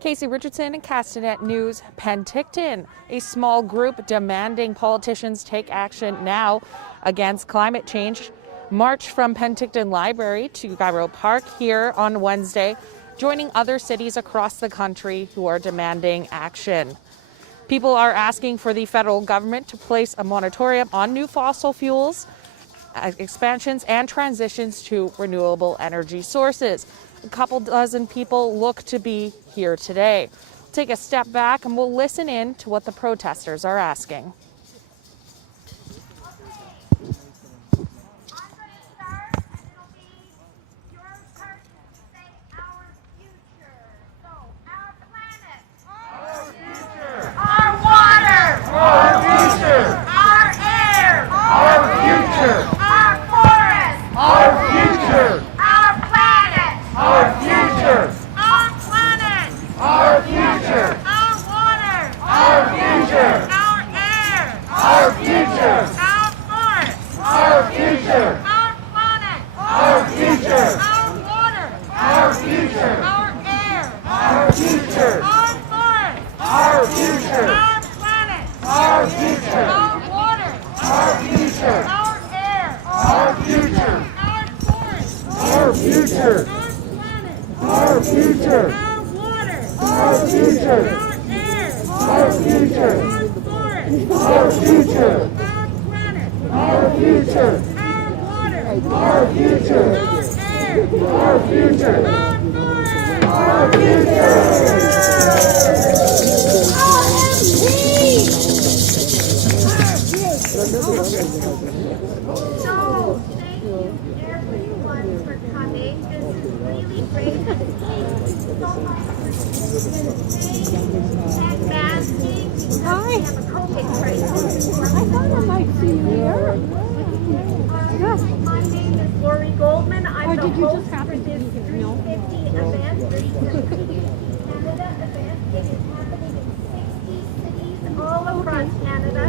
Casey Richardson and Castanet News. Penticton, a small group demanding politicians take action now against climate change, marched from Penticton Library to Guy Park here on Wednesday, joining other cities across the country who are demanding action. People are asking for the federal government to place a moratorium on new fossil fuels, expansions and transitions to renewable energy sources. A couple dozen people look to be here today. Take a step back and we'll listen in to what the protesters are asking. So, thank you everyone for coming. This is really great. Thank you so much for staying and masking because we have a COVID crisis. I thought I might see you here. My name is Lori Goldman. I'm the host for this 350 event, this Canada event. It is happening in 60 cities all across Canada.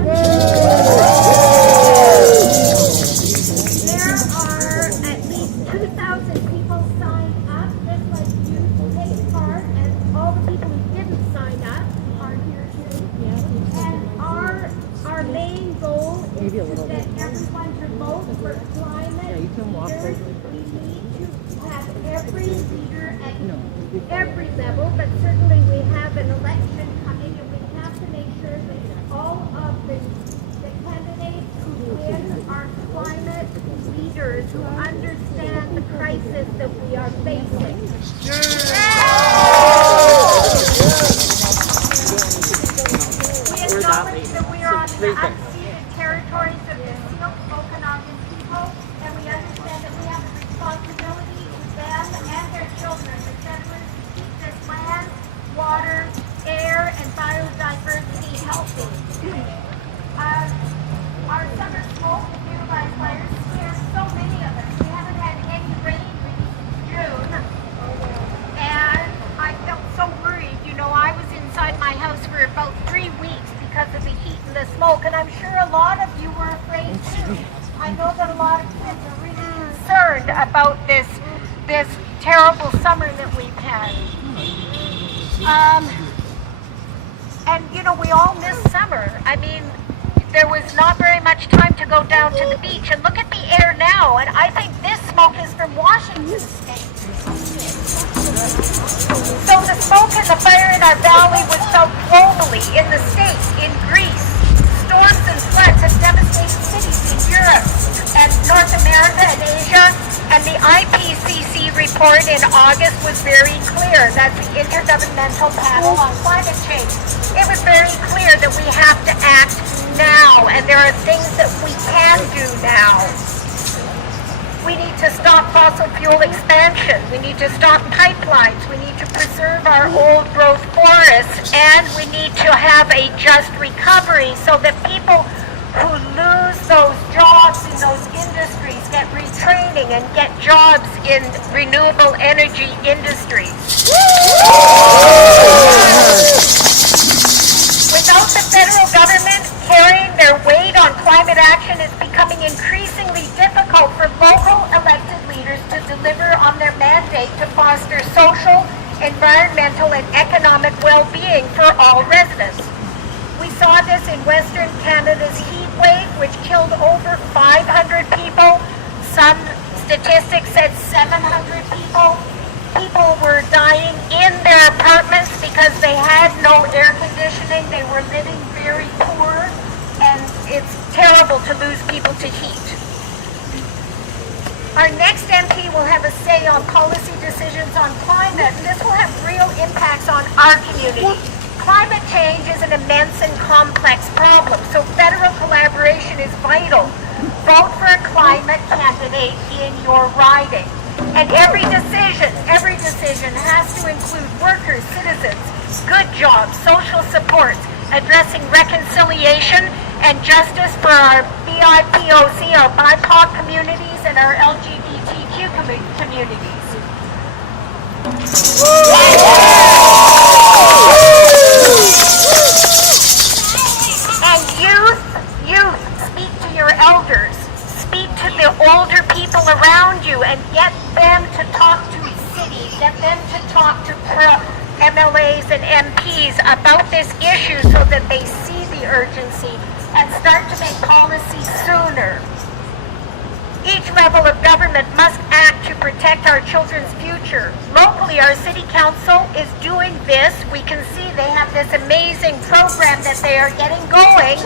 There are at least 2,000 people signed up, just like you, to take part, and all the people who didn't sign up are here too. And our main goal is that everyone to vote for climate leaders. We need to have every leader at every level, but certainly we have an election coming, and we have to make sure that all of the candidates who win are climate leaders who understand the crisis that we are facing. We acknowledge that we are on the unceded territories of the Syilx Okanagan people, and we understand that we have a responsibility to them and their children, the settlers, to keep this land, water, air, and biodiversity healthy. Our summer smoke and utilized fires scared so many of us. We haven't had any rain since June, and I felt so worried. You know, I was inside my house for about 3 weeks because of the heat and the smoke, and I'm sure a lot of you were afraid too. I know that a lot of kids are really concerned about this terrible summer that we've had. And you know, we all miss summer. I mean, there was not very much time to go down to the beach, and look at the air now, and I think this smoke is from Washington State. So the smoke and the fire in our valley was felt globally, in the States, in Greece. Storms and floods have devastated cities in Europe and North America and Asia, and the IPCC report in August was very clear. That's the Intergovernmental Panel on Climate Change. It was very clear that we have to act now, and there are things that we can do now. We need to stop fossil fuel expansion. We need to stop pipelines. We need to preserve our old growth forests, and we need to have a just recovery so that people who lose those jobs in those industries get retraining and get jobs in renewable energy industries. Without the federal government carrying their weight on climate action, it's becoming increasingly difficult for local elected leaders to deliver on their mandate to foster social, environmental and economic well-being for all residents. We saw this in Western Canada's heat wave, which killed over 500 people. Some statistics said 700 people. People were dying in their apartments because they had no air conditioning. They were living very poor, and it's terrible to lose people to heat. Our next MP will have a say on policy decisions on climate, and this will have real impacts on our community. Climate change is an immense and complex problem, so federal collaboration is vital. Vote for a climate candidate in your riding. And every decision has to include workers, citizens, good jobs, social supports, addressing reconciliation and justice for our BIPOC, our BIPOC communities, and our LGBTQ communities. And youth, speak to your elders. Speak to the older people around you and get them to talk to cities, get them to talk to MLAs and MPs about this issue so that they see the urgency and start to make policy sooner. Each level of government must act to protect our children's future. Locally, our city council is doing this. We can see they have this amazing program that they are getting going.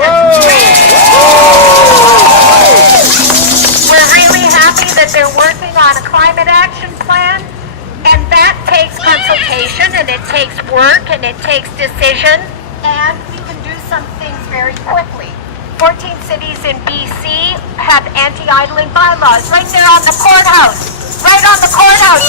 We're really happy that they're working on a climate action plan, and that takes consultation, and it takes work, and it takes decision, and we can do some things very quickly. 14 cities in BC have anti-idling bylaws right there on the courthouse. Right on the courthouse.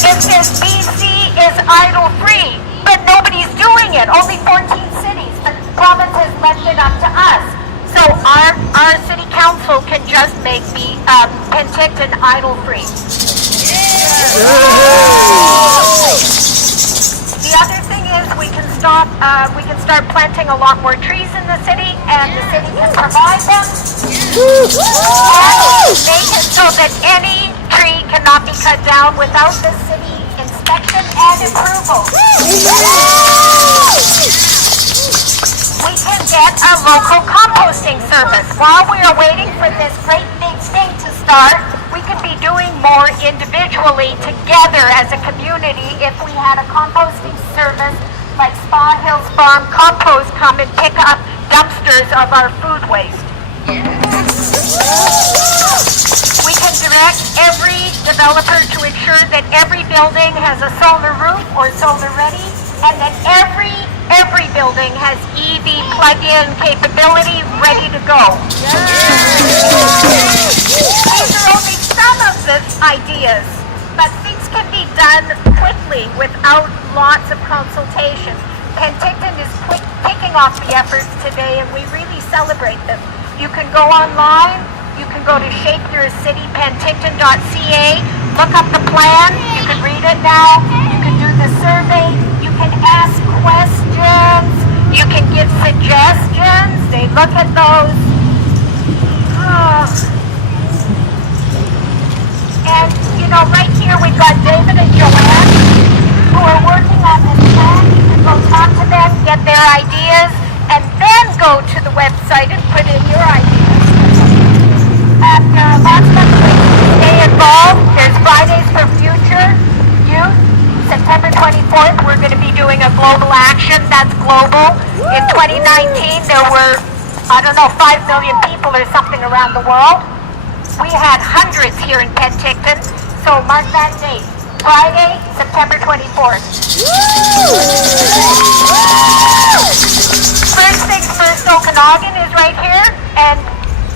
It says BC is idle-free, but nobody's doing it. Only 14 cities. The province has left it up to us. So our city council can just make the Penticton idle-free. The other thing is we can start planting a lot more trees in the city, and the city can provide them. And make it so that any tree cannot be cut down without the city inspection and approval. We can get a local composting service. While we are waiting for this great big thing to start, we could be doing more individually together as a community if we had a composting service like Spa Hills Farm Compost come and pick up dumpsters of our food waste. We can direct every developer to ensure that every building has a solar roof or solar ready, and that every building has EV plug-in capability ready to go. These are only some of the ideas, but things can be done quickly without lots of consultation. Penticton is kicking off the efforts today, and we really celebrate them. You can go online, you can go to shapeyourcitypenticton.ca, look up the plan, you can read it now, you can do the survey, you can ask questions, you can give suggestions, they look at those. And, you know, right here we've got David and Joanne who are working on this plan. You can go talk to them, get their ideas, and then go to the website and put in your ideas. And lots of ways to stay involved. There's Fridays for Future Youth. September 24th, we're going to be doing a global action. That's global. In 2019, there were, 5 million people or something around the world. We had hundreds here in Penticton, so mark that date. Friday, September 24th. First Things First Okanagan is right here, and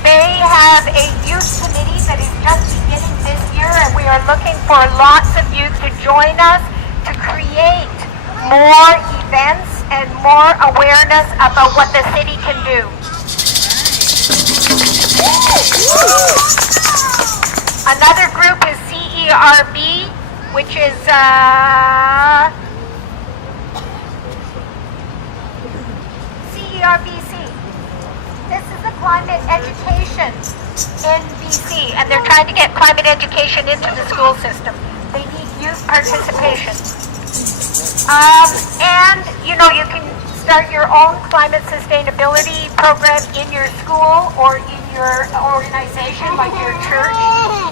they have a youth committee that is just beginning this year, and we are looking for lots of youth to join us to create more events and more awareness about what the city can do. Another group is CERB, which is CERBC. This is the climate education in BC, and they're trying to get climate education into the school system. They need youth participation. And, you know, you can start your own climate sustainability program in your school or in your organization, like your church.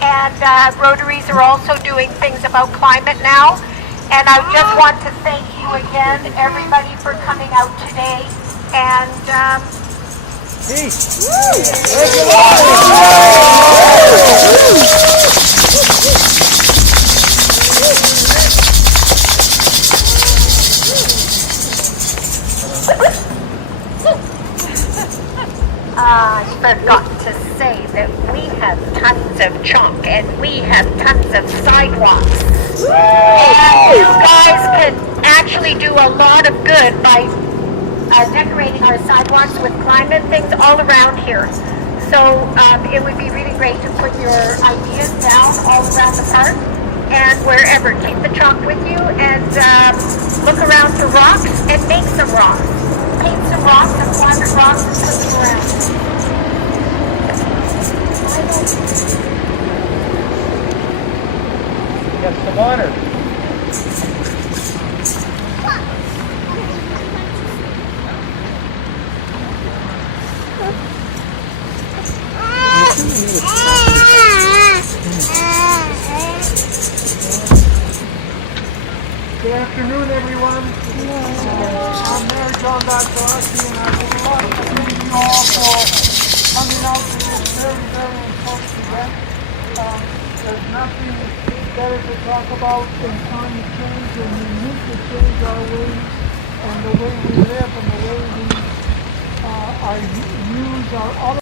And Rotaries are also doing things about climate now. And I just want to thank you again, everybody, for coming out today. And I forgot to say that we have tons of chalk and we have tons of sidewalks. And you guys can actually do a lot of good by decorating our sidewalks with climate things all around here. So it would be really great to put your ideas down all around the park and wherever. Keep the chalk with you and look around for rocks and make some rocks. Paint some rocks and wander rocks and put them around. Get some honor. Good afternoon, everyone. I'm Mayor John Bacarasi, and I would like to thank you all for coming out to this very, very important event. There's nothing better to talk about than climate change, and we need to change our ways and the way we live and the way we use our other